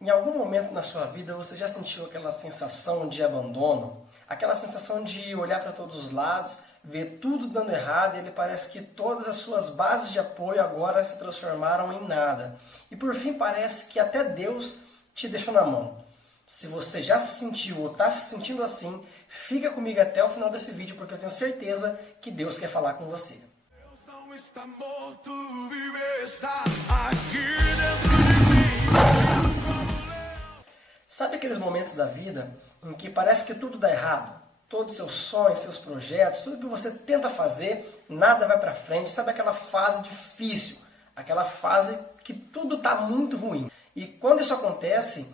Em algum momento na sua vida você já sentiu aquela sensação de abandono? Aquela sensação de olhar para todos os lados, ver tudo dando errado e ele parece que todas as suas bases de apoio agora se transformaram em nada. E por fim parece que até Deus te deixou na mão. Se você já se sentiu ou está se sentindo assim, fica comigo até o final desse vídeo porque eu tenho certeza que Deus quer falar com você. Deus não está morto, vive, está aqui dentro de mim. Sabe aqueles momentos da vida em que parece que tudo dá errado? Todos os seus sonhos, seus projetos, tudo que você tenta fazer, nada vai para frente. Sabe aquela fase difícil? Aquela fase que tudo está muito ruim. E quando isso acontece,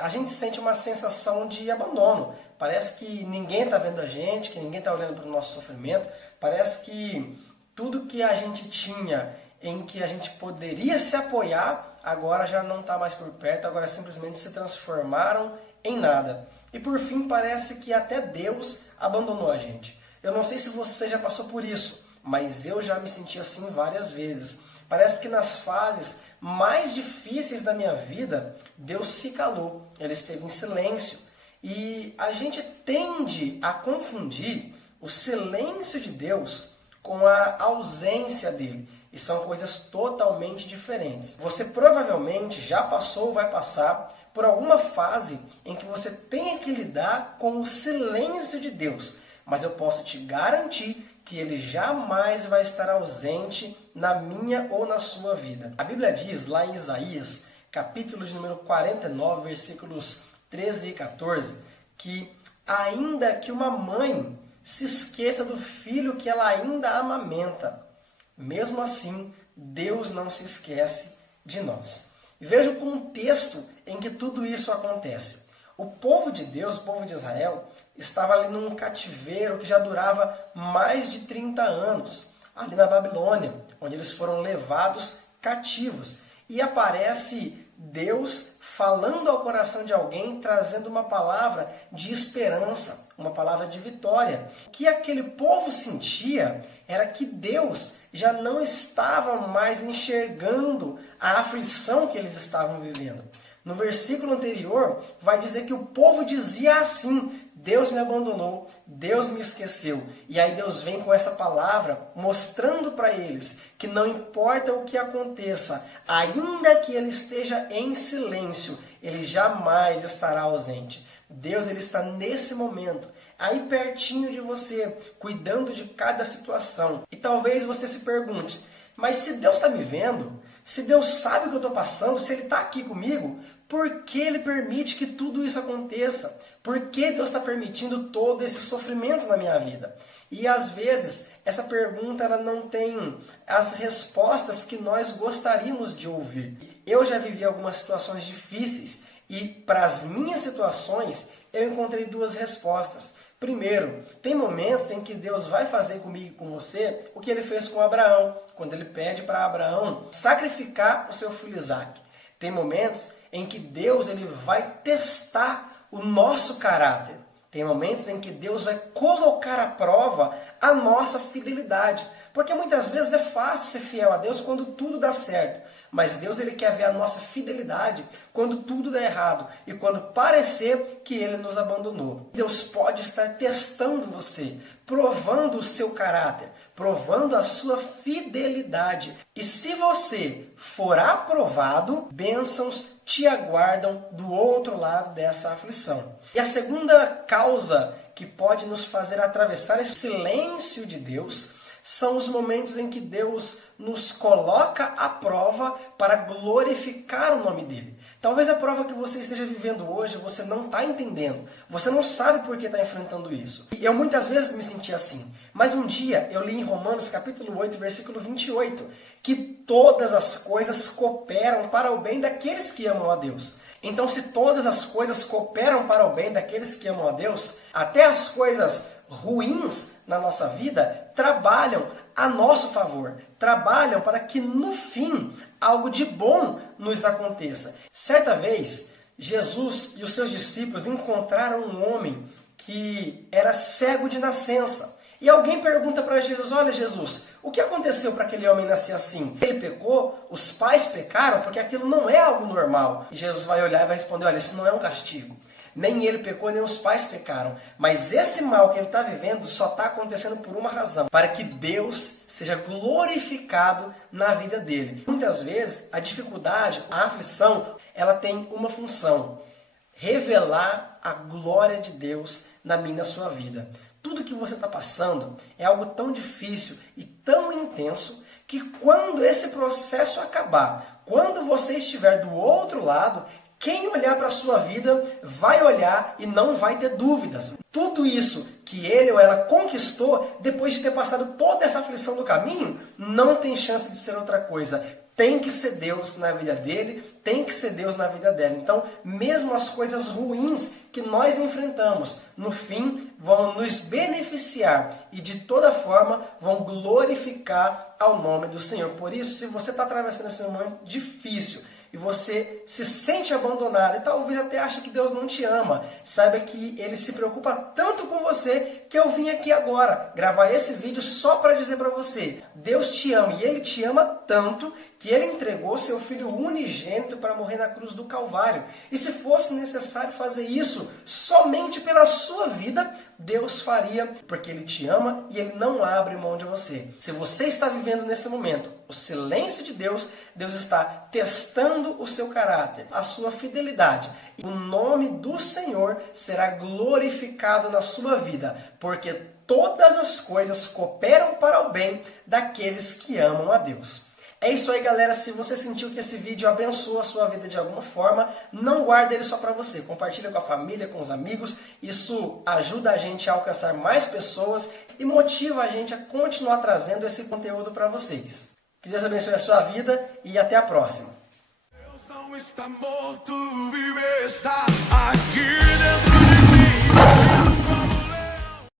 a gente sente uma sensação de abandono. Parece que ninguém está vendo a gente, que ninguém está olhando para o nosso sofrimento. Parece que tudo que a gente tinha em que a gente poderia se apoiar, agora já não está mais por perto, agora simplesmente se transformaram em nada. E por fim parece que até Deus abandonou a gente. Eu não sei se você já passou por isso, mas eu já me senti assim várias vezes. Parece que nas fases mais difíceis da minha vida, Deus se calou, Ele esteve em silêncio. E a gente tende a confundir o silêncio de Deus com a ausência dele. E são coisas totalmente diferentes. Você provavelmente já passou ou vai passar por alguma fase em que você tenha que lidar com o silêncio de Deus. Mas eu posso te garantir que Ele jamais vai estar ausente na minha ou na sua vida. A Bíblia diz lá em Isaías, capítulo de número 49, versículos 13 e 14, que ainda que uma mãe se esqueça do filho que ela ainda amamenta, mesmo assim, Deus não se esquece de nós. Veja o contexto em que tudo isso acontece. O povo de Deus, o povo de Israel, estava ali num cativeiro que já durava mais de 30 anos, ali na Babilônia, onde eles foram levados cativos. E aparece Deus falando ao coração de alguém, trazendo uma palavra de esperança, uma palavra de vitória. O que aquele povo sentia era que Deus já não estava mais enxergando a aflição que eles estavam vivendo. No versículo anterior, vai dizer que o povo dizia assim: Deus me abandonou, Deus me esqueceu. E aí Deus vem com essa palavra mostrando para eles que não importa o que aconteça, ainda que ele esteja em silêncio, ele jamais estará ausente. Deus ele está nesse momento, aí pertinho de você, cuidando de cada situação. E talvez você se pergunte, mas se Deus está me vendo, se Deus sabe o que eu estou passando, se Ele está aqui comigo, por que Ele permite que tudo isso aconteça? Por que Deus está permitindo todo esse sofrimento na minha vida? E às vezes essa pergunta ela não tem as respostas que nós gostaríamos de ouvir. Eu já vivi algumas situações difíceis e para as minhas situações eu encontrei duas respostas. Primeiro, tem momentos em que Deus vai fazer comigo e com você o que Ele fez com Abraão, quando Ele pede para Abraão sacrificar o seu filho Isaque. Tem momentos em que Deus ele vai testar o nosso caráter. Tem momentos em que Deus vai colocar à prova a nossa fidelidade. Porque muitas vezes é fácil ser fiel a Deus quando tudo dá certo. Mas Deus ele quer ver a nossa fidelidade quando tudo dá errado. E quando parecer que Ele nos abandonou. Deus pode estar testando você, provando o seu caráter, provando a sua fidelidade. E se você for aprovado, bênçãos te aguardam do outro lado dessa aflição. E a segunda causa que pode nos fazer atravessar esse silêncio de Deus são os momentos em que Deus nos coloca à prova para glorificar o nome dele. Talvez a prova que você esteja vivendo hoje, você não está entendendo. Você não sabe por que está enfrentando isso. E eu muitas vezes me senti assim. Mas um dia eu li em Romanos capítulo 8, versículo 28, que todas as coisas cooperam para o bem daqueles que amam a Deus. Então, se todas as coisas cooperam para o bem daqueles que amam a Deus, até as coisas ruins na nossa vida trabalham a nosso favor, trabalham para que no fim algo de bom nos aconteça. Certa vez, Jesus e os seus discípulos encontraram um homem que era cego de nascença. E alguém pergunta para Jesus, olha Jesus, o que aconteceu para aquele homem nascer assim? Ele pecou, os pais pecaram, porque aquilo não é algo normal. E Jesus vai olhar e vai responder, olha, isso não é um castigo. Nem ele pecou, nem os pais pecaram. Mas esse mal que ele está vivendo só está acontecendo por uma razão. Para que Deus seja glorificado na vida dele. Muitas vezes, a dificuldade, a aflição, ela tem uma função. Revelar a glória de Deus na minha e na sua vida. Tudo que você está passando é algo tão difícil e tão intenso que quando esse processo acabar, quando você estiver do outro lado, quem olhar para a sua vida vai olhar e não vai ter dúvidas. Tudo isso que ele ou ela conquistou, depois de ter passado toda essa aflição do caminho, não tem chance de ser outra coisa. Tem que ser Deus na vida dele, tem que ser Deus na vida dela. Então, mesmo as coisas ruins que nós enfrentamos, no fim, vão nos beneficiar e de toda forma vão glorificar ao nome do Senhor. Por isso, se você está atravessando esse momento difícil, e você se sente abandonado e talvez até acha que Deus não te ama, saiba que Ele se preocupa tanto com você que eu vim aqui agora gravar esse vídeo só para dizer para você, Deus te ama e Ele te ama tanto que Ele entregou seu Filho unigênito para morrer na cruz do Calvário. E se fosse necessário fazer isso somente pela sua vida, Deus faria, porque Ele te ama e Ele não abre mão de você. Se você está vivendo nesse momento o silêncio de Deus, Deus está testando o seu caráter, a sua fidelidade. E o nome do Senhor será glorificado na sua vida, porque todas as coisas cooperam para o bem daqueles que amam a Deus. É isso aí, galera. Se você sentiu que esse vídeo abençoa a sua vida de alguma forma, não guarda ele só para você. Compartilha com a família, com os amigos. Isso ajuda a gente a alcançar mais pessoas e motiva a gente a continuar trazendo esse conteúdo para vocês. Que Deus abençoe a sua vida e até a próxima. Deus não está morto, vive está